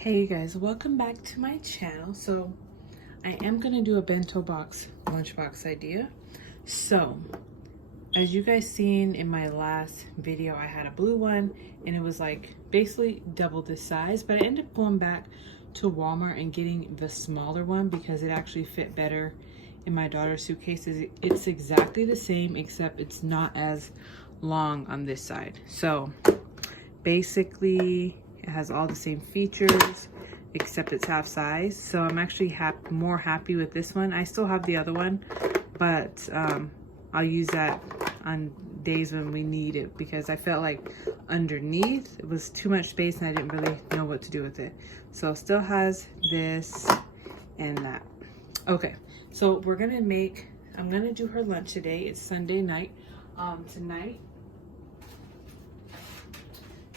Hey you guys, welcome back to my channel. So I am gonna do a bento box lunchbox idea. So as you guys seen in my last video, I had a blue one and it was like basically double this size, but I ended up going back to Walmart and getting the smaller one because it actually fit better in my daughter's suitcases. It's exactly the same except it's not as long on this side. So basically it has all the same features except it's half size. So I'm actually more happy with this one. I still have the other one, but I'll use that on days when we need it because I felt like underneath it was too much space and I didn't really know what to do with it. So it still has this and that. Okay, so I'm gonna do her lunch today. It's Sunday night.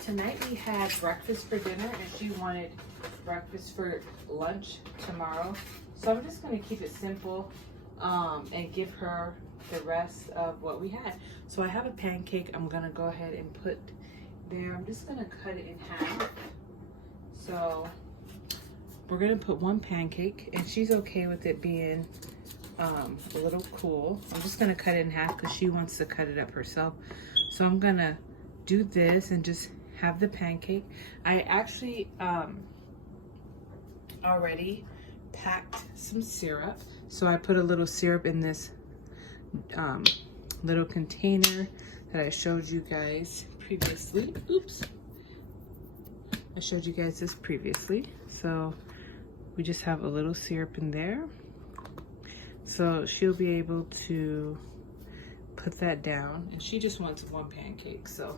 Tonight we had breakfast for dinner and she wanted breakfast for lunch tomorrow. So I'm just gonna keep it simple and give her the rest of what we had. So I have a pancake I'm gonna go ahead and put there. I'm just gonna cut it in half. So we're gonna put one pancake and she's okay with it being a little cool. I'm just gonna cut it in half because she wants to cut it up herself. So I'm gonna do this and just have the pancake. I actually already packed some syrup. So I put a little syrup in this little container that I showed you guys previously. Oops. I showed you guys this previously. So we just have a little syrup in there. So she'll be able to put that down. And she just wants one pancake. So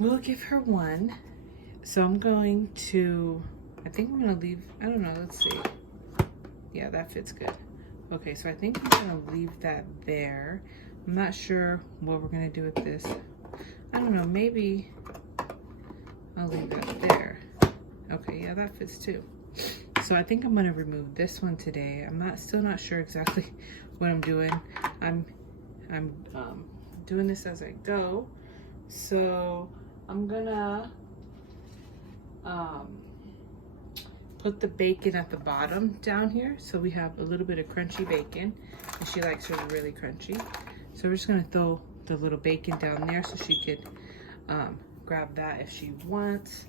we'll give her one. So I'm going to, I think I'm gonna leave, I don't know, let's see. Yeah, that fits good. Okay, so I think I'm gonna leave that there. I'm not sure what we're gonna do with this. I don't know, maybe I'll leave that there. Okay, yeah, that fits too. So I think I'm gonna remove this one today. I'm still not sure exactly what I'm doing. I'm doing this as I go. So I'm gonna put the bacon at the bottom down here. So we have a little bit of crunchy bacon and she likes hers really crunchy. So we're just gonna throw the little bacon down there so she could grab that if she wants.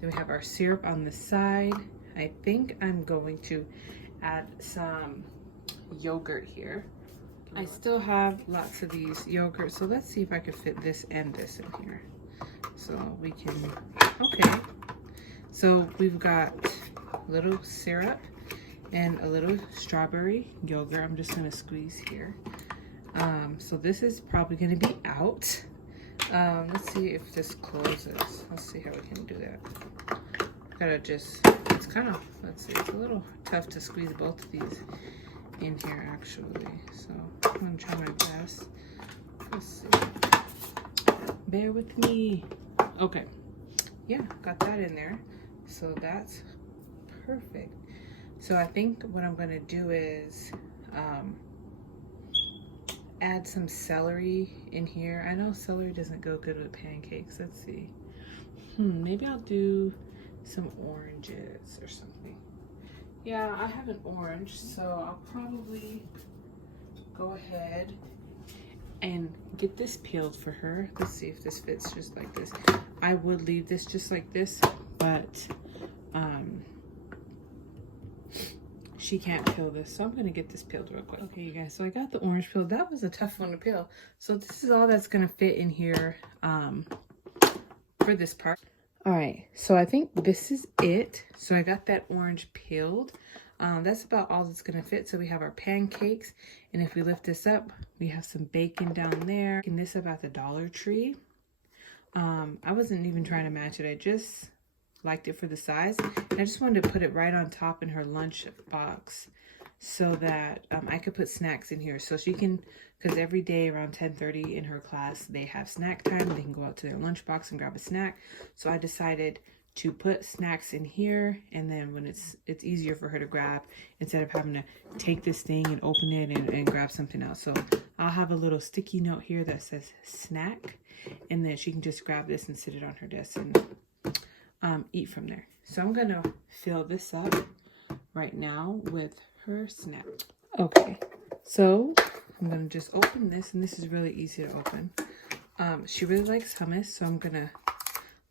Then we have our syrup on the side. I think I'm going to add some yogurt here. I still have lots of these yogurt, so let's see if I could fit this and this in here. So we can, okay. So we've got a little syrup and a little strawberry yogurt. I'm just gonna squeeze here. So this is probably gonna be out. Let's see if this closes. Let's see how we can do that. Gotta just, it's kind of, let's see, it's a little tough to squeeze both of these in here actually. So I'm gonna try my best. Let's see. Bear with me. Okay. Yeah, got that in there. So that's perfect. So I think what I'm gonna do is add some celery in here. I know celery doesn't go good with pancakes. Let's see. Maybe I'll do some oranges or something. Yeah, I have an orange, so I'll probably go ahead and get this peeled for her. Let's see if this fits just like this. I would leave this just like this, but she can't peel this, so I'm gonna get this peeled real quick. Okay, you guys, so I got the orange peeled. That was a tough one to peel. So this is all that's gonna fit in here for this part. All right, so I think this is it. So I got that orange peeled. That's about all that's gonna fit. So we have our pancakes, and if we lift this up, we have some bacon down there. And this about the Dollar Tree. I wasn't even trying to match it. I just liked it for the size. And I just wanted to put it right on top in her lunch box so that I could put snacks in here. So she can, because every day around 10:30 in her class, they have snack time. They can go out to their lunch box and grab a snack. So I decided to put snacks in here, and then when it's easier for her to grab instead of having to take this thing and open it and grab something else. So I'll have a little sticky note here that says snack, and then she can just grab this and sit it on her desk and eat from there. So I'm gonna fill this up right now with her snack. Okay, so I'm gonna just open this, and this is really easy to open. She really likes hummus, so I'm gonna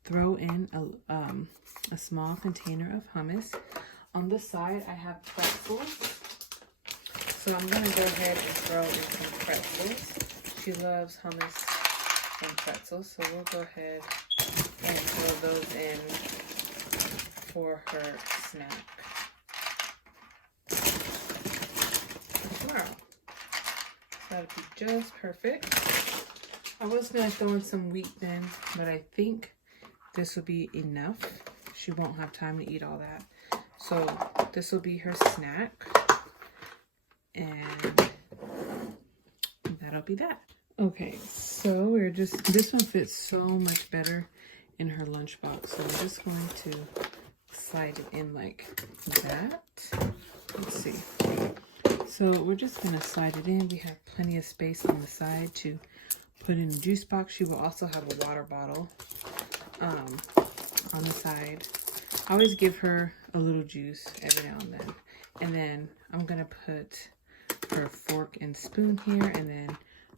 throw in a small container of hummus. On the side, I have pretzels. So I'm gonna go ahead and throw in some pretzels. She loves hummus and pretzels, so we'll go ahead and throw those in for her snack tomorrow. That'll be just perfect. I was gonna throw in some wheat then, but I think this will be enough. She won't have time to eat all that. So this will be her snack. And that'll be that. Okay, so we're just, this one fits so much better in her lunchbox. So I'm just going to slide it in like that. Let's see. So we're just gonna slide it in. We have plenty of space on the side to put in a juice box. She will also have a water bottle on the side. I always give her a little juice every now and then. And then I'm gonna put her fork and spoon here, and then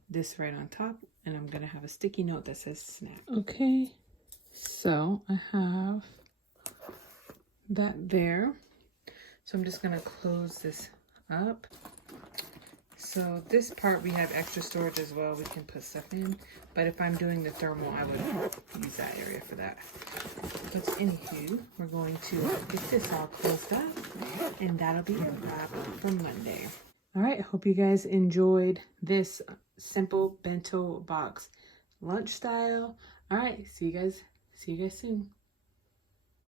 this right on top, and I'm gonna have a sticky note that says snack. Okay, so I have that there. So I'm just gonna close this up. So this part we have extra storage as well. We can put stuff in, but if I'm doing the thermal, I would use that area for that. But anywho, we're going to get this all closed up, and that'll be a wrap for Monday. All right, hope you guys enjoyed this simple bento box lunch style. All right, see you guys soon.